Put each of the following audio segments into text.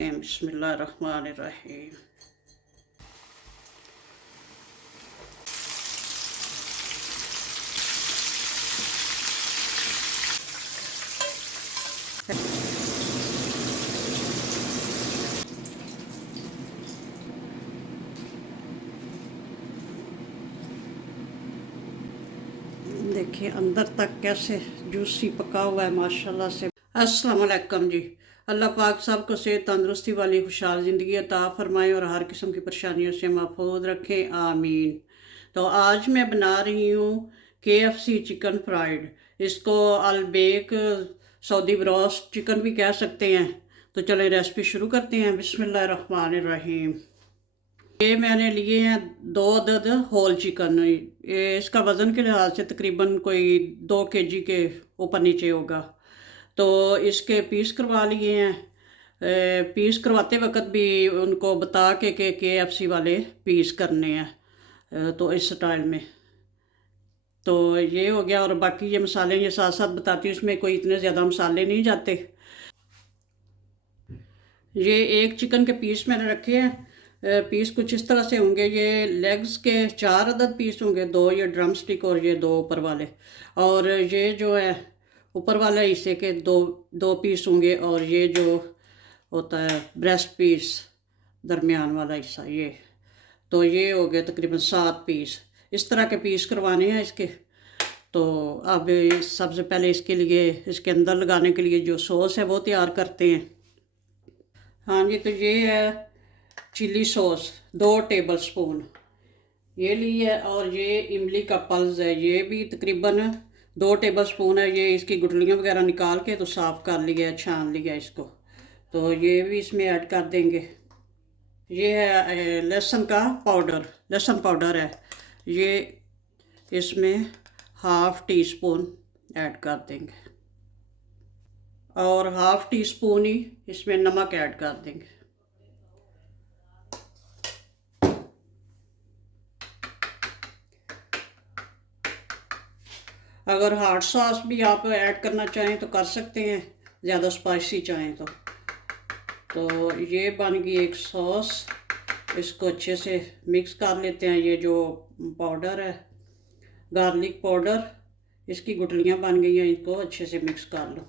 बिस्मिल्लाहिर्रहमानिर्रहीम। देखिए अंदर तक कैसे जूसी पका हुआ है माशाल्लाह से। अस्सलाम वालेकुम जी। अल्लाह पाक सबको सेहत तंदुरुस्ती वाली खुशहाल ज़िंदगी अता फ़रमाए और हर किस्म की परेशानियों से महफूज रखें, आमीन। तो आज मैं बना रही हूँ KFC चिकन फ्राइड। इसको अलबेक सऊदी ब्रोस्ट चिकन भी कह सकते हैं। तो चलें रेसिपी शुरू करते हैं। बिस्मिल्लाहिर्रहमानिर्रहीम। ये मैंने लिए हैं 2 अदद होल चिकन। ये इसका वज़न के लिहाज से तकरीबन कोई 2 kg के ऊपर नीचे होगा। तो इसके पीस करवा लिए हैं। पीस करवाते वक्त भी उनको बता के KFC वाले पीस करने हैं। तो इस स्टाइल में तो ये हो गया। और बाकी ये मसाले ये साथ साथ बताती हूँ, इसमें कोई इतने ज़्यादा मसाले नहीं जाते। ये एक चिकन के पीस मैंने रखे हैं। पीस कुछ इस तरह से होंगे। ये लेग्स के 4 अदद पीस होंगे, 2 ये ड्रम स्टिक और ये 2 ऊपर वाले। और ये जो है ऊपर वाला हिस्से के दो पीस होंगे। और ये जो होता है ब्रेस्ट पीस दरमियान वाला हिस्सा, ये तो ये हो गए तकरीबन 7 पीस। इस तरह के पीस करवाने हैं इसके। तो अब सबसे पहले इसके लिए इसके अंदर लगाने के लिए जो सॉस है वो तैयार करते हैं। हाँ जी, तो ये है चिली सॉस 2 टेबल स्पून ये ली है। और ये इमली का पल्स है, ये भी तकरीबन 2 टेबल स्पून है। ये इसकी गुठलियाँ वगैरह निकाल के तो साफ़ कर लिया है, छान लिया इसको। तो ये भी इसमें ऐड कर देंगे। ये है लहसुन पाउडर है। ये इसमें ½ टी-स्पून ऐड कर देंगे। और ½ टी-स्पून ही इसमें नमक ऐड कर देंगे। अगर हॉट सॉस भी आप ऐड करना चाहें तो कर सकते हैं, ज़्यादा स्पाइसी चाहें तो ये बन गई एक सॉस। इसको अच्छे से मिक्स कर लेते हैं। ये जो पाउडर है गार्लिक पाउडर, इसकी गुठलियाँ बन गई हैं, इनको अच्छे से मिक्स कर लो।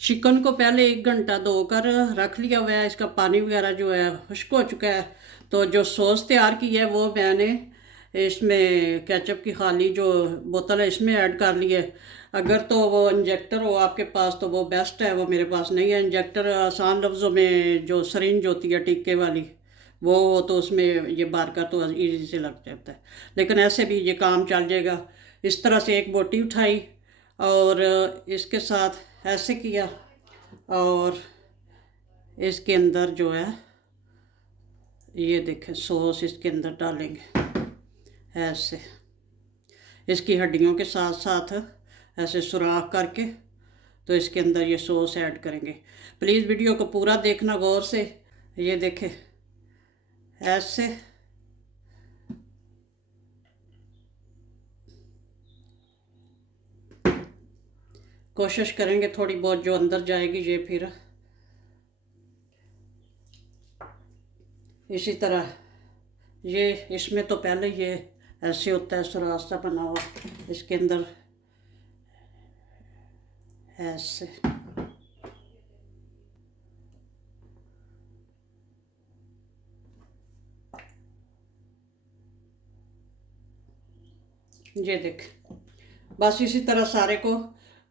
चिकन को पहले 1 घंटा धोकर रख लिया हुआ है। इसका पानी वगैरह जो है खुश्क हो चुका है। तो जो सॉस तैयार की है वो मैंने इसमें केचप की खाली जो बोतल है इसमें ऐड कर ली है। अगर तो वो इंजेक्टर हो आपके पास तो वो बेस्ट है, वो मेरे पास नहीं है इंजेक्टर। आसान लफ्ज़ों में जो सरिंज होती है टिक्के वाली वो, तो उसमें ये बार का तो ईजी से लग जाता है, लेकिन ऐसे भी ये काम चल जाएगा। इस तरह से एक बोटी उठाई और इसके साथ ऐसे किया और इसके अंदर जो है ये देखें सॉस इसके अंदर डालेंगे ऐसे, इसकी हड्डियों के साथ साथ ऐसे सुराख करके तो इसके अंदर ये सॉस ऐड करेंगे। प्लीज़ वीडियो को पूरा देखना गौर से। ये देखें ऐसे कोशिश करेंगे थोड़ी बहुत जो अंदर जाएगी ये फिर इसी तरह ये इसमें तो पहले ये ऐसे होता है सुराख सा बना हुआ, इसके अंदर ऐसे ये देख। बस इसी तरह सारे को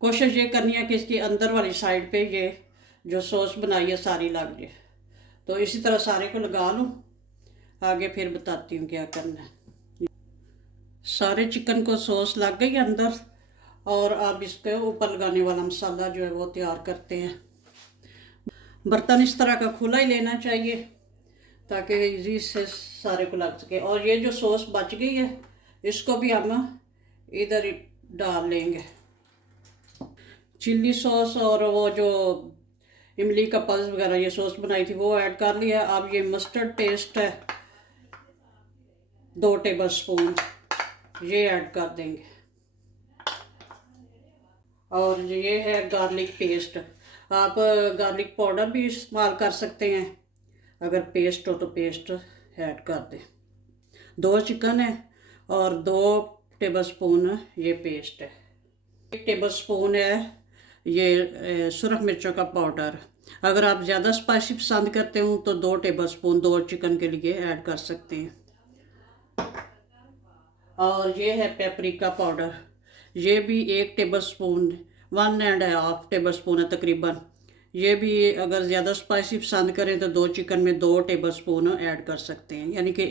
कोशिश ये करनी है कि इसकी अंदर वाली साइड पे ये जो सॉस बनाई है सारी लग जाए। तो इसी तरह सारे को लगा लूँ, आगे फिर बताती हूँ क्या करना है। सारे चिकन को सॉस लग गई अंदर। और अब इसके ऊपर लगाने वाला मसाला जो है वो तैयार करते हैं। बर्तन इस तरह का खुला ही लेना चाहिए ताकि इजी से सारे को लग सके। और ये जो सॉस बच गई है इसको भी हम इधर ही डाल लेंगे। चिल्ली सॉस और वो जो इमली का पल्स वगैरह ये सॉस बनाई थी वो ऐड कर लिया। अब ये मस्टर्ड पेस्ट है 2 टेबल स्पून ये ऐड कर देंगे। और ये है गार्लिक पेस्ट। आप गार्लिक पाउडर भी इस्तेमाल कर सकते हैं, अगर पेस्ट हो तो पेस्ट ऐड कर दें। 2 चिकन है और 2 टेबलस्पून ये पेस्ट है। 1 टेबलस्पून है ये सुरख मिर्चों का पाउडर। अगर आप ज़्यादा स्पाइसी पसंद करते हो तो 2 टेबलस्पून 2 चिकन के लिए ऐड कर सकते हैं। और ये है पेपरिका पाउडर, ये भी 1 टेबलस्पून 1.5 टेबलस्पून है तकरीबन। ये भी अगर ज़्यादा स्पाइसी पसंद करें तो 2 चिकन में 2 टेबलस्पून ऐड कर सकते हैं, यानी कि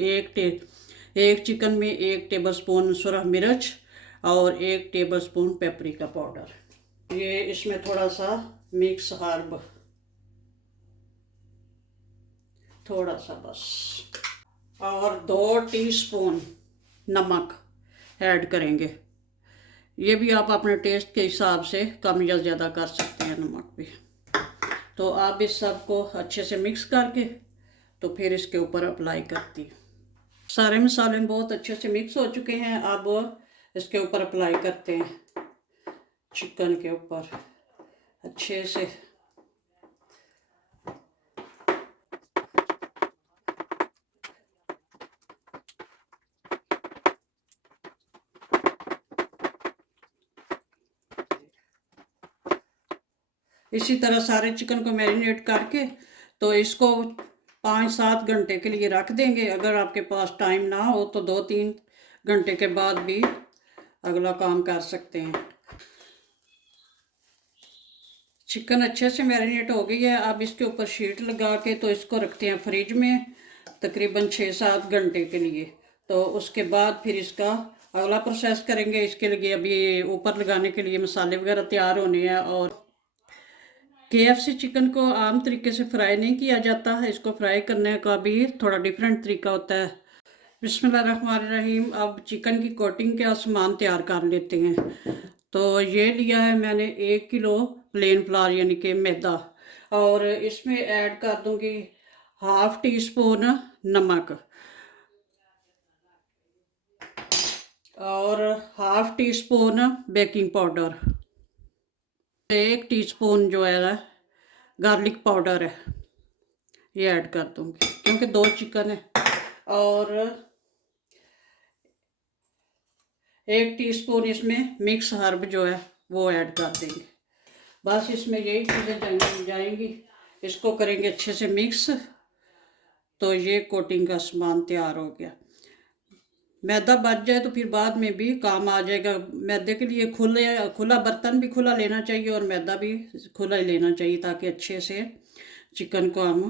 एक चिकन में 1 टेबलस्पून सुरख मिर्च और 1 टेबलस्पून पेपरिका पाउडर। ये इसमें थोड़ा सा मिक्स हर्ब, थोड़ा सा बस, और 2 टीस्पून नमक ऐड करेंगे। ये भी आप अपने टेस्ट के हिसाब से कम या ज़्यादा कर सकते हैं नमक भी। तो आप इस सब को अच्छे से मिक्स करके तो फिर इसके ऊपर अप्लाई करती हूँ। सारे मसाले बहुत अच्छे से मिक्स हो चुके हैं। अब इसके ऊपर अप्लाई करते हैं, चिकन के ऊपर अच्छे से। इसी तरह सारे चिकन को मैरिनेट करके तो इसको 5-7 घंटे के लिए रख देंगे। अगर आपके पास टाइम ना हो तो 2-3 घंटे के बाद भी अगला काम कर सकते हैं। चिकन अच्छे से मैरिनेट हो गई है। अब इसके ऊपर शीट लगा के तो इसको रखते हैं फ्रिज में तकरीबन 6-7 घंटे के लिए। तो उसके बाद फिर इसका अगला प्रोसेस करेंगे। इसके लिए अभी ऊपर लगाने के लिए मसाले वगैरह तैयार होने हैं। और KFC चिकन को आम तरीके से फ्राई नहीं किया जाता है, इसको फ्राई करने का भी थोड़ा डिफरेंट तरीका होता है। बिस्मिल्लाहिर्रहमानिर्रहीम। अब चिकन की कोटिंग का सामान तैयार कर लेते हैं। तो ये लिया है मैंने 1 किलो प्लेन फ्लावर यानी कि मैदा, और इसमें ऐड कर दूंगी 1/2 टीस्पून नमक और 1/2 टीस्पून बेकिंग पाउडर, 1 टीस्पून जो है गार्लिक पाउडर है ये ऐड कर दूंगी क्योंकि 2 चिकन है। और 1 टीस्पून इसमें मिक्स हर्ब जो है वो ऐड कर देंगे। बस इसमें यही चीज़ें जाएंगी। इसको करेंगे अच्छे से मिक्स। तो ये कोटिंग का सामान तैयार हो गया। मैदा बच जाए तो फिर बाद में भी काम आ जाएगा। मैदे के लिए खुला बर्तन भी खुला लेना चाहिए और मैदा भी खुला ही लेना चाहिए ताकि अच्छे से चिकन को हम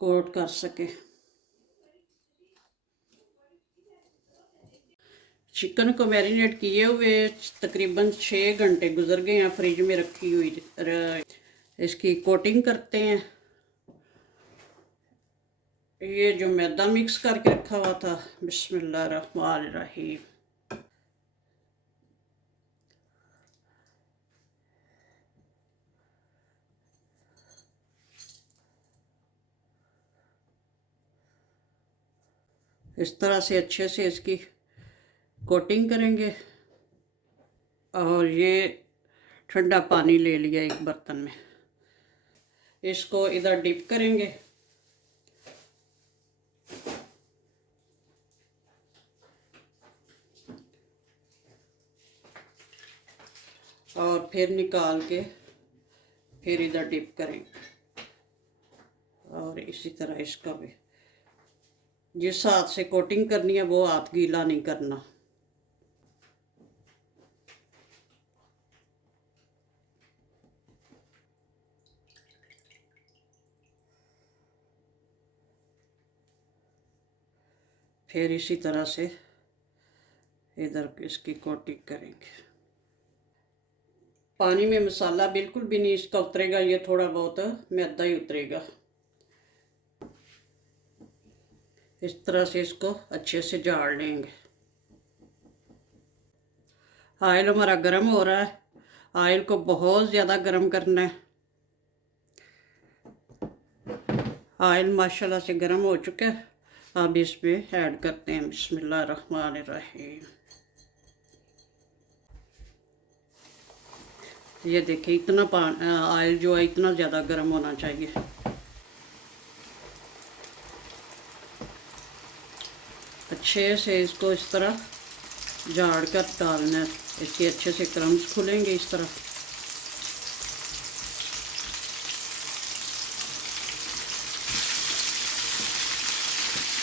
कोट कर सकें। चिकन को मैरिनेट किए हुए तकरीबन 6 घंटे गुजर गए हैं फ्रिज में रखी हुई। इसकी कोटिंग करते हैं। ये जो मैदा मिक्स करके रखा हुआ था, बिस्मिल्लाहिर्रहमानिर्रहीम। इस तरह से अच्छे से इसकी कोटिंग करेंगे। और ये ठंडा पानी ले लिया एक बर्तन में, इसको इधर डिप करेंगे। और फिर निकाल के फिर इधर डिप करेंगे। और इसी तरह इसका भी जिस हाथ से कोटिंग करनी है वो हाथ गीला नहीं करना। फिर इसी तरह से इधर इसकी कोटिंग करेंगे। पानी में मसाला बिल्कुल भी नहीं इसका उतरेगा, ये थोड़ा बहुत मैदा ही उतरेगा। इस तरह से इसको अच्छे से झाड़ लेंगे। ऑयल हमारा गर्म हो रहा है। ऑयल को बहुत ज़्यादा गर्म करना है। ऑयल माशाल्लाह से गर्म हो चुका है। अब इसमें ऐड करते हैं बिस्मिल्लाहिर्रहमानिर्रहीम। ये देखिए इतना ऑयल जो है इतना ज़्यादा गर्म होना चाहिए। अच्छे से इसको इस तरह झाड़ कर डालना है, इसके अच्छे से क्रम्स खुलेंगे इस तरह।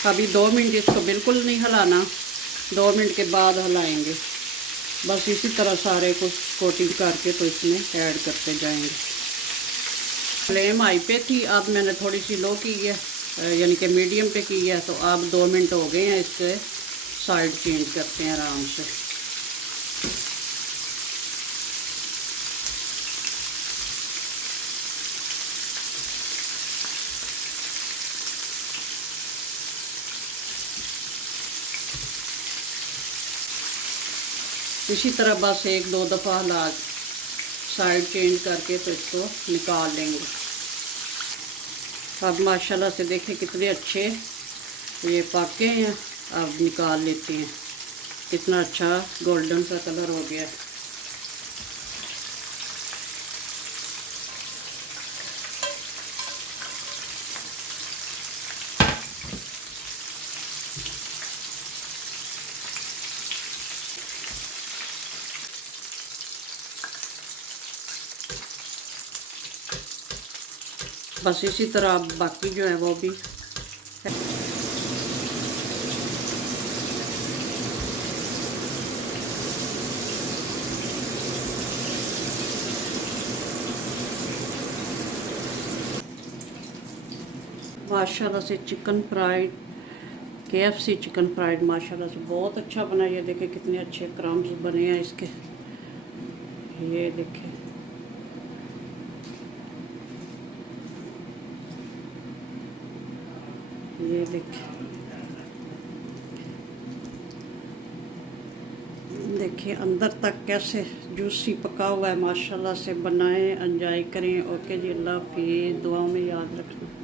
अभी 2 मिनट इसको बिल्कुल नहीं हिलाना, 2 मिनट के बाद हिलाएंगे। बस इसी तरह सारे को कोटिंग करके तो इसमें ऐड करते जाएंगे। फ्लेम हाई पे थी, अब मैंने थोड़ी सी लो की है, यानी कि मीडियम पे की है। तो अब 2 मिनट हो गए हैं, इसके साइड चेंज करते हैं आराम से। इसी तरह बस 1-2 दफ़ा हिला साइड चेंज करके तो इसको निकाल लेंगे। अब माशाल्लाह से देखें कितने अच्छे ये पके हैं। अब निकाल लेते हैं, कितना अच्छा गोल्डन सा कलर हो गया। बस इसी तरह अब बाकी जो है वो भी माशाल्लाह से chicken fried KFC chicken fried माशाल्लाह से बहुत अच्छा बना। ये देखें कितने अच्छे क्रम्स बने हैं इसके, ये देखें। ये देखिए अंदर तक कैसे जूसी पका हुआ है। माशाल्लाह से बनाएं, एंजॉय करें। ओके जी, अल्लाह हाफिज़, दुआ में याद रखना।